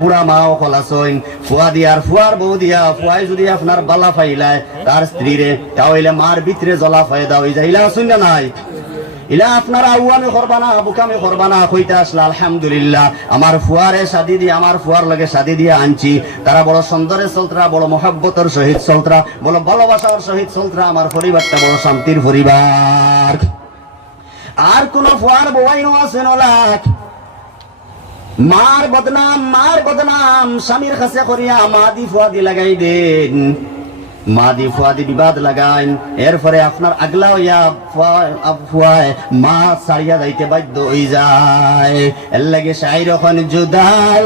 পুরা মাও খোলাছইন ফুয়া দিয়ার ফুয়ার বউ দিয়া ফুয়াই যদি আপনার বালা ফাইলায় তার স্ত্রীরে তাহলে মার ভিতরে জ্বলা ফায়দা হয়ে যায়। ইলা শুন না নাই, ইলা আপনার আউয়ামি করবানা বুকামি করবানা কইতে আসলা। আলহামদুলিল্লাহ আমার ফুয়ারে শাদি দিয়ে আমার ফুয়ার লগে শাদি দিয়ে আনছি। তারা বড় সুন্দরের চলতরা, বড় মহব্বতের সহিত চলতরা, বড় ভালোবাসার সহিত চলতরা। আমার পরিবারটা বড় শান্তির পরিবার। আর কোন ফুয়ার বউাইনো আছে নলাক মার বদনাম স্বামীর কাছে করিয়া মাদি ফুয়াদি লাগাই দেন, মাদি ফুয়াদি বিবাদ লাগাইন। এরপরে আপনার আগলা হইয়া ফুয়ায় মা ছাড়িয়া যাইতে বাধ্য হয়ে যায়। এর লাগে শাইর এখন জুদাই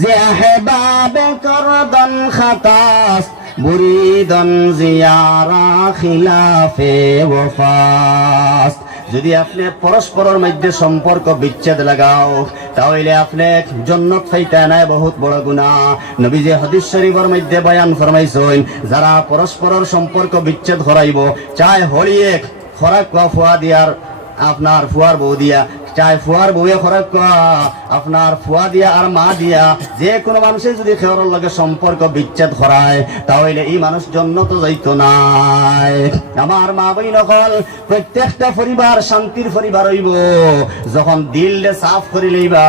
যে আহেবাবে করদন খাতাস বুরিদন জিয়ারা খিলাফে ওয়াফাস। যদি আপনি পরস্পরের মধ্যে সম্পর্ক বিচ্ছেদ লাগাও তাহলে আপনি জান্নাত পাইতে নাই বহুত বড় গুনাহ। নবীজি হাদিস শরীফের মধ্যে বয়ান ফরমাইছেন যারা পরস্পরের সম্পর্ক বিচ্ছেদ করাইব, চাই হলিয়ে খরাক ফুয়া দিয়ার আপনার ফুয়ার বউ দিয়া, চাই ফুয়ার বউয়ে খরাক আপনার ফুয়া দিয়া আর মা দিয়া, যে কোনো মানুষের যদি খেয়ার লগে সম্পর্ক বিচ্ছেদ করায় তাহলে এই মানুষ জান্নাত যাইতো নাই। আমার মা বই নকল প্রত্যেকটা পরিবার শান্তির পরিবার হইব যখন দিলরে সাফ করে লইবা,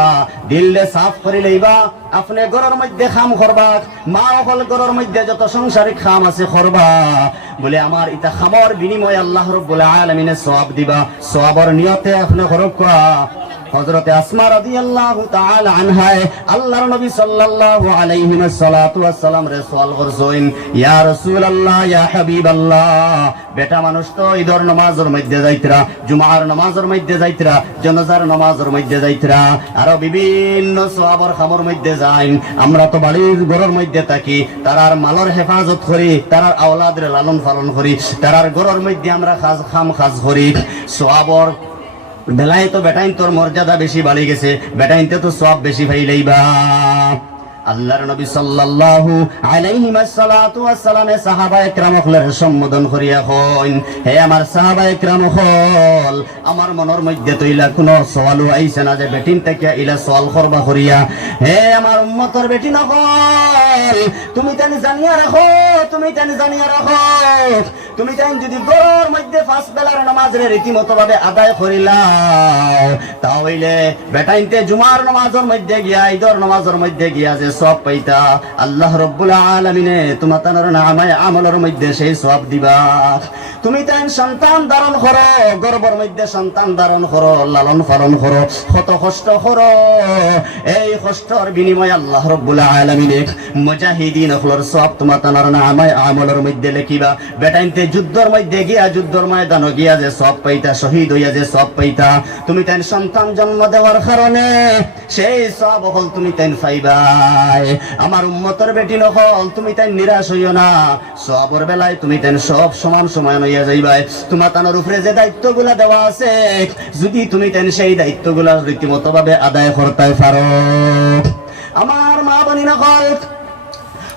দিলরে সাফ করে লইবা। আপনি ঘরের মধ্যে খাম করবা, মা অকল ঘরের মধ্যে যত সংসারিক খাম আছে করবা বলে আমার ইটা খামর বিনিময়ে আল্লাহ রাব্বুল আলামিনে সওয়াব দিবা। সওয়াবের নিয়তে আপনি করবা। হযরতে আসমা রাদিয়াল্লাহু তাআলা আনহা আল্লাহর নবী সাল্লাল্লাহু আলাইহি ওয়াসাল্লাম রে সওয়াল করছেন, ইয়া রাসূলুল্লাহ ইয়া হাবিবাল্লাহ, বেটা মানুষ তো ঈদের নামাজের মধ্যে যাইতরা, জুমার নামাজের মধ্যে যাইতরা, জানাজার নামাজের মধ্যে যাইতরা, আর বিভিন্ন সওয়াবের খামর মধ্যে যাইন। আমরা তো বাড়ির ঘরের মধ্যে থাকি, তারার মালের হেফাজত করি, তারার আওলাদের লালন পালন করি, তারার ঘরের মধ্যে আমরা খাজ করি। সওয়াবর বেলায় তো বেটাইন তোর মর্যাদা বেশি বাড়ি গেছে, বেটাইনতে তো সব বেশি ভাইলেইবা। আল্লাহর নবী সাল্লাল্লাহু আলাইহি ওয়াসাল্লাম সাহাবায়ে কেরামদের সম্বোধন করিয়া কইন, হে আমার সাহাবায়ে কেরাম হল, আমার মনের মধ্যে তো ইলা কোনো সওয়ালও আইছে না যে বেটিন থেকে ইলা সওয়াল করবা করিয়া। হে আমার উম্মতের বেটি নকল, তুমি জানি জানিয়া রাখো, তুমি জানি জানিয়া রাখো, তুমি জানি যদি ঘরের মধ্যে পাঁচ বেলার নামাজের রীতিমতো ভাবে আদায় করিলাও তাহলে বেটাইনতে জুমার নামাজের মধ্যে গিয়া ঈদের নামাজের মধ্যে গিয়া যে সওয়াব পাইতা আল্লাহ রাব্বুল আলামিনে তোমার নামায় আমলের মধ্যে সেই সওয়াব দিবা। তুমি তাই সন্তান ধারণ করো, গর্ভের মধ্যে সন্তান ধারণ করো, লালন পালন করো, কত কষ্ট করো, এই কষ্টের বিনিময়ে আল্লাহ রাব্বুল আলামিনে মুজাহিদিন হলর সওয়াব তোমার নামায় আমলের মধ্যে লিখিবা। বেটাইনতে যুদ্ধের মধ্যে গিয়া যুদ্ধের ময়দানে গিয়া যে সওয়াব পাইতা, শহীদ হইয়া যে সওয়াব পাইতা, তুমি তাই সন্তান জন্ম দেওয়ার কারণে সেই সওয়াব হল তুমি তাই পাইবা। আমার উম্মতের বেটি নকল, তুমি তাই নিরাশ হইও না, সওয়াবের বেলায় তুমি তাই সব সমান সমান হইয়া যাইবা। তোমার তানোর উপরে যে দায়িত্বগুলা দেওয়া আছে যদি তুমি তাই সেই দায়িত্বগুলা রীতিমতো ভাবে আদায় করতে পারো। আমার মা বনি নকল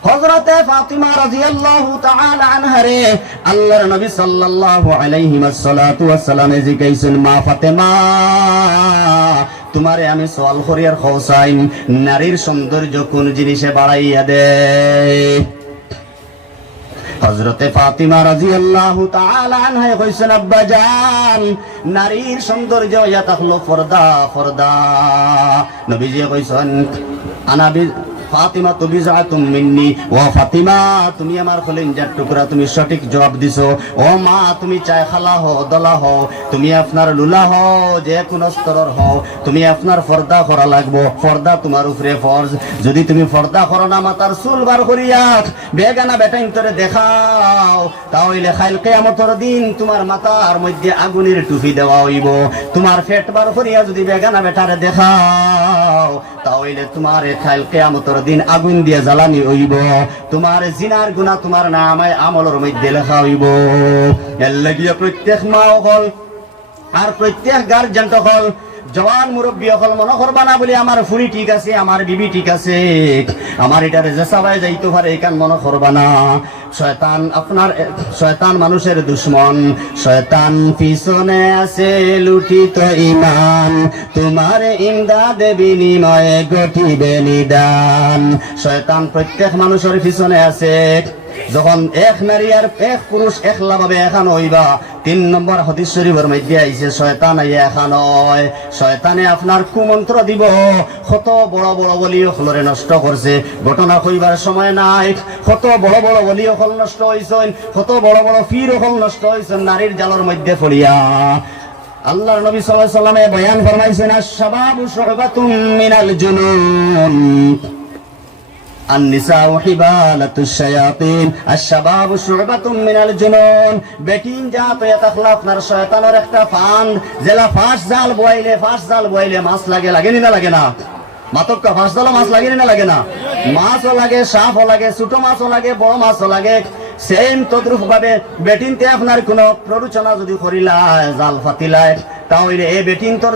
হযরতে ফাতিমা রাদিয়াল্লাহু তাআলা আনহা রে আল্লাহর নবী সাল্লাল্লাহু আলাইহি ওয়াসাল্লাম জিজ্ঞাসেন, মা ফাতেমা তোমারে আমি সওয়াল করিয়ার খৌসাইন, নারীর সৌন্দর্য কোন জিনিসে বাড়াইয়া দেয়? হযরতে ফাতিমা রাদিয়াল্লাহু তাআলা আনহা কইছেন, আব্বা জান নারীর সৌন্দর্য ইয়া তাখলু পর্দা পর্দা। নবীজি কইছেন, আনাবি ফাতিমা তুবিজাতুম মিন্নি, ও ফাতিমা তুমি আমার কলিজার টুকরা, তুমি সঠিক জবাব দিছো। ও মা তুমি চাই খালা হও, দলা হও, তুমি আপনার লুলা হও, যে কোন স্তরের হও, তুমি আপনার পর্দা করা লাগবো। পর্দা তোমার উপরে ফরজ। যদি তুমি পর্দা করো না, মাথার চুল বার করিয়া বেগানা বেটাইন তোরে দেখাও তাহলে কাল কিয়ামতের দিন তোমার মাথার মধ্যে আগুনের টুপি দেওয়া হইব। তোমার পেট বার করিয়া যদি বেগানা বেটারে দেখাও তাহলে তোমার কাল কিয়ামতের দিন আগুন দিয়ে জ্বালানি হইব। তোমার জিনার গুনাহ তোমার নামায় আমলের মধ্যে লেখা হইব। এর লাগিয়া প্রত্যেক মা হল আর প্রত্যেক গার্জিয়ান হল জওয়ান মুরব্বী হল মনে করবা না বলে আমার ফুরি ঠিক আছে, আমার বিবি ঠিক আছে, আমার এটারে যে সবাই যাইতে পারে এখান মনে করবা না। শয়তান মানুষের দুশ্মন, শয়তান পিছনে আছে লুঠিত ইমান, তোমার ইমদাদ বিনিময়ে ঘটিবে নিদান। শয়তান প্রত্যেক মানুষের পিছনে আছে। যখন এক নারী আর এক পুরুষ একলা ভাবে এখান হইবা, 3 নম্বর হাদিস শরীফের মধ্যে আইছে শয়তান আইয়া এখান হয়। শয়তানে আপনার কুমন্ত্র দিব, কত বড় বড় বলি হলরে নষ্ট করছে, ঘটনা কইবার সময় নাই। কত বড় বড় বলি হল নষ্ট হইছেন, কত বড় বড় পীর হল নষ্ট হইছেন নারীর জালের মধ্যে পড়িয়া। আল্লাহর নবী সাল্লাল্লাহু আলাইহি ওয়াসাল্লামে বয়ান ফরমাইছেন, আশ-শাবাবু শু'বাতুম মিনাল জুনুন, النساء حبالة الشياطين الشباب شعبة من الجنون। বেটিন জাত ইয়াতাখলাফ নার শয়তানের একটা ফান, জেলা ফাঁস জাল বইলে মাছ লাগে না লাগে না? মাতক্কা ফাঁস জাল মাছ লাগে না লাগে না? মাছও লাগে, সাপও লাগে, ছোট মাছও লাগে, বড় মাছও লাগে। সেম তদ্রুপ ভাবে বেটিনতে আপনার কোন প্ররোচনা যদি করিলায়, জাল ফাতিলায়, তাহলে এই বেটিন তোর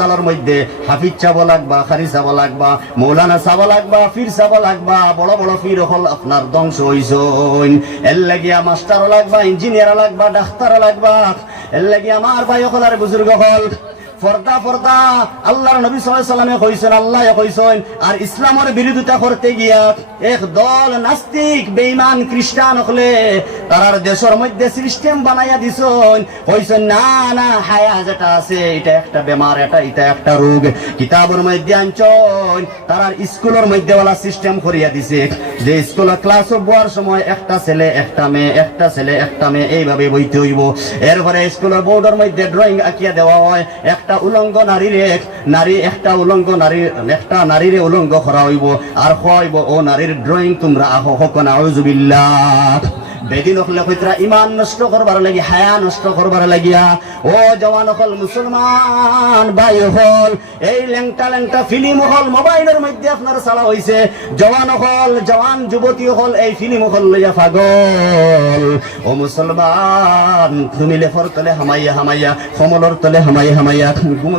জালর মধ্যে হাফিজ চাব লাগবা, খারি চাব লাগবা, মৌলানা চাব লাগবা, ফির চাব লাগবা। বড় বড় ফির হল আপনার ধ্বংস হইছইন। এর লাগিয়া মাস্টারও লাগবা, ইঞ্জিনিয়ার লাগবা, ডাক্তার লাগবা। এর লাগিয়া আমার ভাই হল আর বুজুর্গ হল পর্দা আল্লাহর নবী সাল্লাল্লাহু আলাইহি ওয়াসাল্লামে কইছেন, আল্লাহ কইছেন। আর ইসলামের বিরোধিতা করতে গিয়া এক দল নাস্তিক বেঈমান খ্রিস্টান হলে তারার দেশের মধ্যে সিস্টেম বানাইয়া দিছেন, কইছেন না হায়া যেটা আছে এটা একটা বেমার, এটা একটা রোগ। কিতাবের মধ্যে আনছেন তারার স্কুলের মধ্যে ওলা সিস্টেম করিয়া দিছে যে স্কুলে ক্লাস বয়ার সময় একটা ছেলে একটা মেয়ে এইভাবে বইতে হইব। এরপরে স্কুলের বোর্ডের মধ্যে ড্রয়িং আঁকিয়া দেওয়া হয়, একটা উলঙ্গ একটা নারীরে উলঙ্গ করা হইব আর হইব ও নারীর ড্রয়িং তোমরা আহো হক নাউযুবিল্লাহ। বেদিন হলে কইতরা ইমান নষ্ট করবার লাগি, হায়া নষ্ট করবার লাগিয়া। ও জওয়ান হল মুসলমান ভাই হল, এই লেংটা ফিল্ম হল মোবাইলের মধ্যে আপনার চালা হইছে। জওয়ান যুবতী হল এই ফিল্ম হল লইয়া পাগল। ও মুসলমান, তুমি লেফর তলে হামাইয়া কমলর তলে হামাইয়া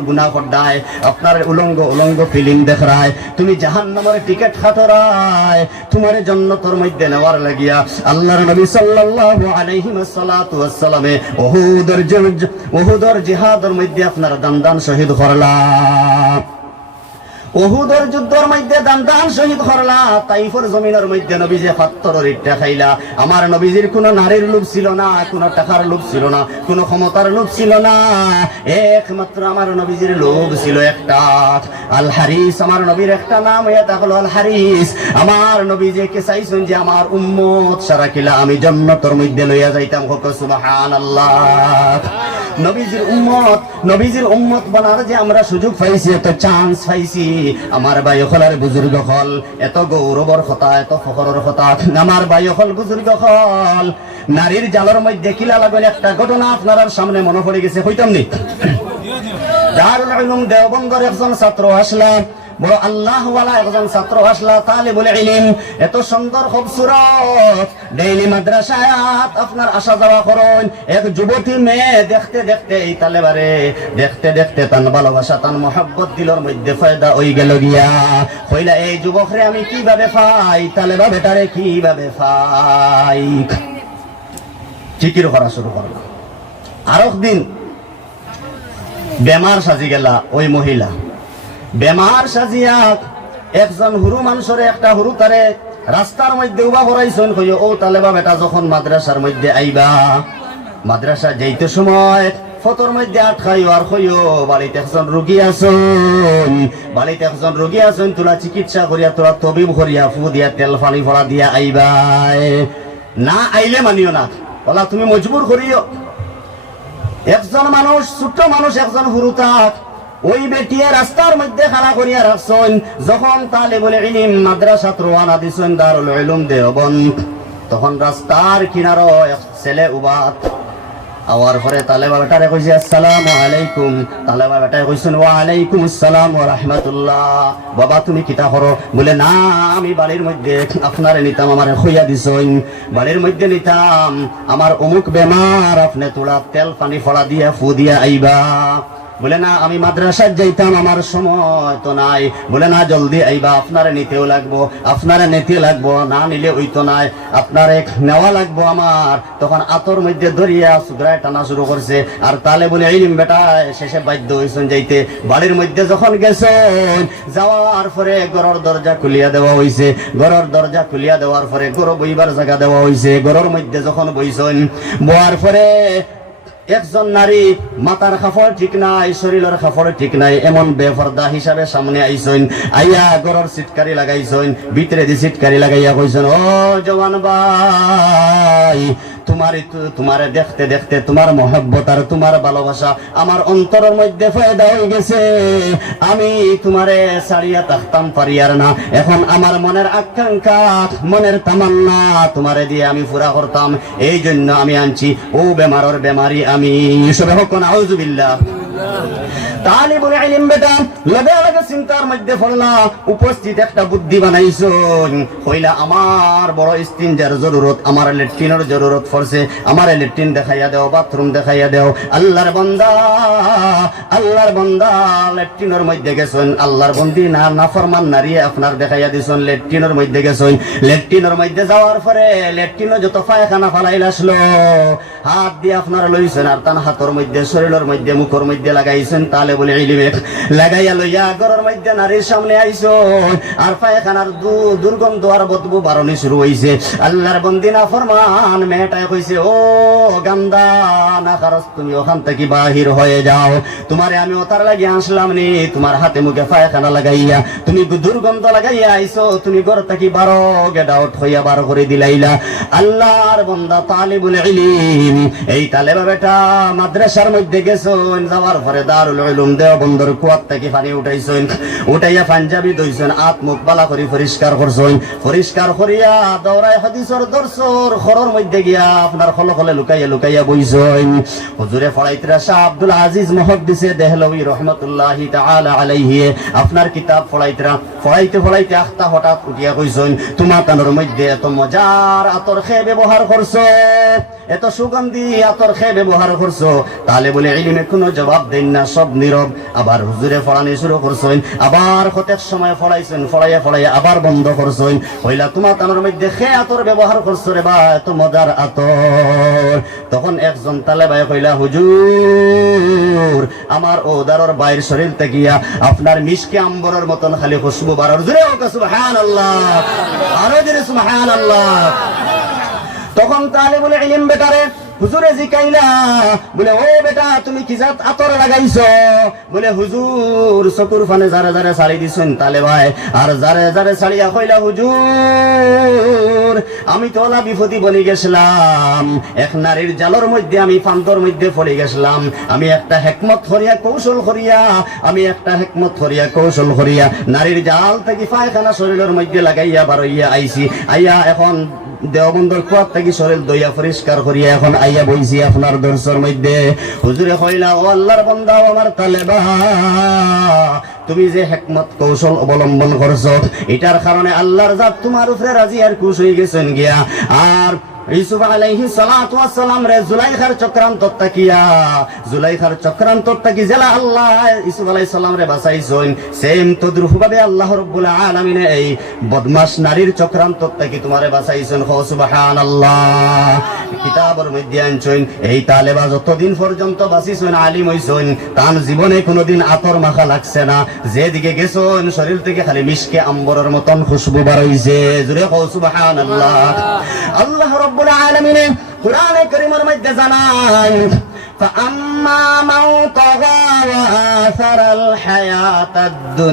গুনাহ করদায়, আপনার উলঙ্গ ফিল্ম দেখরায়, তুমি জাহান্নামের টিকিট খাটরায়, তোমার জান্নাতের মধ্যে নেওয়ার লাগিয়া আল্লাহর নবী সাল্লাল্লাহু আলাইহি ওয়াসাল্লামে উহুদের জিহাদের মধ্যে আপনার দান শহীদ করলা। উহুদের যুদ্ধের মধ্যে দান শহীদ করলা। তাইফের জমিনের মধ্যে নবীজি পাথরের ইটটা খাইলা। আমার নবীজির কোনো নারীর লোভ ছিল না, কোনো টাকার লোভ ছিল না, কোনো ক্ষমতার লোভ ছিল না। একমাত্র আমার নবীজির লোভ ছিল একটা, আল হারিস। আমার নবীর একটা নাম এটা হলো আল হারিস। আমার নবীজিকে চাইছেন যে আমার উম্মত সারা কিলা আমি জান্নাতের মধ্যে লইয়া যাইতাম। হোক সুবহানাল্লাহ। নবীজির উম্মত বানার যে আমরা সুযোগ পাইছি, এত চান্স পাইছি, আমার ভাই হলার বুজুর্গ হল, এত গৌরবর কথা, এত ফখরের কথা। আমার ভাই হল বুজুর্গ হল, নারীর জালের মধ্যে কিলা লাগল একটা ঘটনা আপনার সামনে মনে পড়ে গেছে, হইতাম নি? দারুল উলুম দেওবন্দের একজন ছাত্র আসলা, বড় আল্লাহওয়ালা একজন ছাত্র আসলা, তালিবুল ইলম, এত সুন্দর খুবসুরত, ডেইলি মাদ্রাসায় আপনার আসা যাওয়া করেন। এক যুবতী মেয়ে দেখতে এই তালেবারে দেখতে তান ভালোবাসা, তান মহব্বত দিলর মধ্যে ফায়দা হই গেল গিয়া। কইলা এই যুবকরে আমি কিভাবে পাই, তালেবা বেটারে কিভাবে পাই, জিকির করা শুরু করলাম। আর একদিন বেমার সাজি গেলা ওই মহিলা, বেমার সাজিয়া একজন হুরু মানুষরে একটা হুরু তারে রাস্তার মধ্যে উবা করাইছেন। কইও ও তালেবা বেটা যখন মাদ্রাসার মধ্যে আইবা, মাদ্রাসা যাইতে সময় ফতর মধ্যে আটকাইও আর কইও বাড়িতে একজন রোগী আছেন, তোরা চিকিৎসা করিয়া, তোরা তবিব করিয়া, ফু দিয়া, তেল পানি ফড়া দিয়া আইবাই। না আইলে মানিও না, বলা তুমি মজবুর করিও। একজন মানুষ, ছোট্ট মানুষ একজন হুরু তাক ওই বেটিয়ে রাস্তার মধ্যে খাড়া করিয়া রাখছেন। যখন তালিবুল ইলম মাদ্রাসাত রওনা দিছেন দারুল উলুম দেওবন্দ, তখন রাস্তার কিনারো এক ছেলে উবাত আওয়ার পরে তালেবা বেটারে কইছে আসসালামু আলাইকুম। তালেবা বেটারে কইছেন ওয়া আলাইকুম আসসালাম ওয়া রাহমাতুল্লাহ। বাবা তুমি কিতা করো? বলে না আমি বাড়ির মধ্যে আপনারে নিতাম, আমারে খইয়া দিছেন, বাড়ির মধ্যে নিতাম, আমার অমুক বেমার, আপনি তোরা তেল পানি ফড়া দিয়া ফু দিয়া আইবা। বলে না আমি মাদ্রাসায় যাইতাম, আমার সময় তো নাই। বলে না জলদি আইবা, আপনারা নিতেও লাগবো, আপনারা নিতে লাগবো, না নিলে ওই তো নাই, আপনারে নেওয়া লাগবো আমার। তখন আতর মধ্যে ধরিয়া সুগ্রায় টানা শুরু করছে। আর তালে বলে ইলম বেটা শেষে বাধ্য হইছেন যাইতে। বাড়ির মধ্যে যখন গেছেন, যাওয়ার পরে ঘরের দরজা খুলিয়া দেওয়া হইছে। ঘরের দরজা খুলিয়া দেওয়ার পরে ঘর বইবার জায়গা দেওয়া হইছে। ঘরের মধ্যে যখন বইছেন, বয়ার পরে একজন নারী মাথার কাপড় ঠিক নাই, শরীরের কাপড় ঠিক নাই, এমন বেপরদা হিসাবে সামনে আইছেন। আইয়া গরর সিটকারি লাগাইছেন, ভিতরে দি সিটকারি লাগাইয়া কইছেন, ও জওয়ান ভাই, তোমারে দেখতে দেখতে তোমার মহব্বত আর তোমার ভালোবাসা আমার অন্তরের মধ্যে পয়দা হয়ে গেছে। আমি তোমারে ছাড়িয়া থাকতাম পারিয়ার না। এখন আমার মনের আকাঙ্ক্ষা, মনের তামান্না তোমারে দিয়ে আমি পুরা করতাম। এই জন্য আমি আনছি, ও বেমারর বেমারি আমি। সবে হোক না আউযুবিল্লাহ। তালিবুল ইলম বেটা লগে লগে চিন্তার মধ্যে পড়লা, উপস্থিত একটা বুদ্ধি বানাইছন। কইলা আমার বড় ইস্তিনজার জরুরত, আমার ল্যাট্রিনের জরুরত পড়ছে, আমার ল্যাট্রিন দেখাইয়া দাও, বাথরুম দেখাইয়া দাও। আল্লাহর বান্দা ল্যাট্রিনের মধ্যে গেছেন, আল্লাহর বন্দি না নাফরমান নারী আপনার দেখাইয়া দিছেন, ল্যাট্রিনের মধ্যে গেছেন। ল্যাট্রিনের মধ্যে যাওয়ার পরে ল্যাট্রিনে যত পায়খানা ফালাইল আসলো, হাত দিয়ে আপনারা লইছেন, আর তার হাতের মধ্যে, শরীরের মধ্যে, মুখের মধ্যে লাগাইছেন। তালে বলে ইলমে লাগাইয়া লইয়া ঘরের মধ্যে নারীর সামনে আইছো, আর পায়খানার দুর্গন্ধ আর বদবু বারণি শুরু হইছে। আল্লাহর বন্দি না ফরমান মেয়েটাই কইছে, ও গান্দা না খারস, তুমি ওখান থেকে বাহির হয়ে যাও। তোমারে আমি ওতার লাগিয়ে আসলাম নি, তোমার হাতে মুখে পায়খানা লাগাইয়া তুমি দুর্গন্ধ লাগাইয়া আইছো, তুমি ঘর থেকে বারো গেট আউট হইয়া বার করে দিলাইলা। আল্লাহর বান্দা তালিবুল ইলম, এই তালেবা বেটা মাদ্রাসার মধ্যে গেছেন, যাওয়ার পরে দারুল উলুম দেওবন্দর কুয়ার থেকে পানি উঠাইছেন, উঠাইয়া পাঞ্জাবি দইছেন, আত মুখ বালা করে পরিষ্কার করছেন। পরিষ্কার করিয়া দৌড়ায় হাদিসের দর্শর ঘরের মধ্যে গিয়া আপনার খলখলে লুকাইয়া লুকাইয়া বইছেন। হুজুরে ফড়াইতরা শাহ আব্দুল আজিজ মুহাদ্দিসে দেহলভী রাহমাতুল্লাহি তাআলা আলাইহি আপনার কিতাব ফড়াইতে আখতা হঠাৎ উঠিয়া কইছেন, তোমার কানের মধ্যে এত মজার আতর খেয়ে ব্যবহার করছো, এত সুগন্ধি আতর খেয়ে ব্যবহার করছো। তাহলে বলে ইলমে কোনো জবাব দেন না, সব নীরব। আবার হুজুরে ফড়ানি শুরু করছেন, আবার কতেক সময় ফড়াইছেন, ফড়াইয়া আবার বন্ধ করছেন। হইলা তোমার কানের মধ্যে খেয়ে আতর ব্যবহার করছো রে বা, এত মজার আতর। তখন একজন তালেবায় কইলা, হুজুর আমার ওদারর বাইর শরীর তেকিয়া আপনার মিশকে আম্বরের মতন খালি খুশবু বারর। জোরে হোক সুবহানাল্লাহ, আরো জোরে সুবহানাল্লাহ। তখন তালিবুল ইলম বেটারে হুজুরে জিকাইলা, বলে ও বেটা তুমি কি জাত আতর লাগাইছো? বলে হুজুর চকুর ফানে জারে জারে ছাড়ি দিছেন তালে ভাই। আর জারে জারে ছাড়িয়া কইলা, হুজুর আমি তো ওলা বিপদী বনি গেছিলাম, এক নারীর জালর মধ্যে আমি ফান্দর মধ্যে পড়ে গেছিলাম। আমি একটা হেকমত করিয়া কৌশল করিয়া নারীর জাল থেকে পায়খানা শরীরের মধ্যে লাগাইয়া বারইয়া আইছি। আইয়া এখন দেওবন্দর কুয়ার থেকে শরীর দইয়া পরিষ্কার করিয়া এখন আইয়া বইছি আপনার দর্শর মধ্যে। হুজুরে কইলা, ও আল্লাহর বান্দা, আমার তালেবা তুমি যে হিকমত কৌশল অবলম্বন করছো, এটার কারণে আল্লাহর জাত তোমার উপরে রাজি আর খুশ হয়ে গেছেন গিয়া। আর ইউসুফ আলাইহিস সালাতু ওয়াস সালাম রে জুলাইখার চক্রান্ত তাকি জেলা আল্লাহ ইউসুফ আলাইহিস সালাম রে বাঁচাইছেন। সেম তদ্রুপ ভাবে আল্লাহ রাব্বুল আলামিন এই বদমাশ নারীর চক্রান্ত তাকি তোমারে বাঁচাইছেন। সুবহানাল্লাহ। কিতাবের মধ্যে আনছেন, এই তালেবা যতদিন পর্যন্ত বাঁচিছেন, আলিম হইছেন, তার জীবনে কোনোদিন আতর মাখা লাগছে না। যেদিকে গেছেন শরীর থেকে খালি মিশকে আম্বরের মতন খুশবু বার হইছে। জোরে কও সুবহানাল্লাহ। আল্লাহ রাব্বুল আলামিন কুরআনে কারীমের মধ্যে জানায়, فأما من طغى وآثر الحياة الدنيا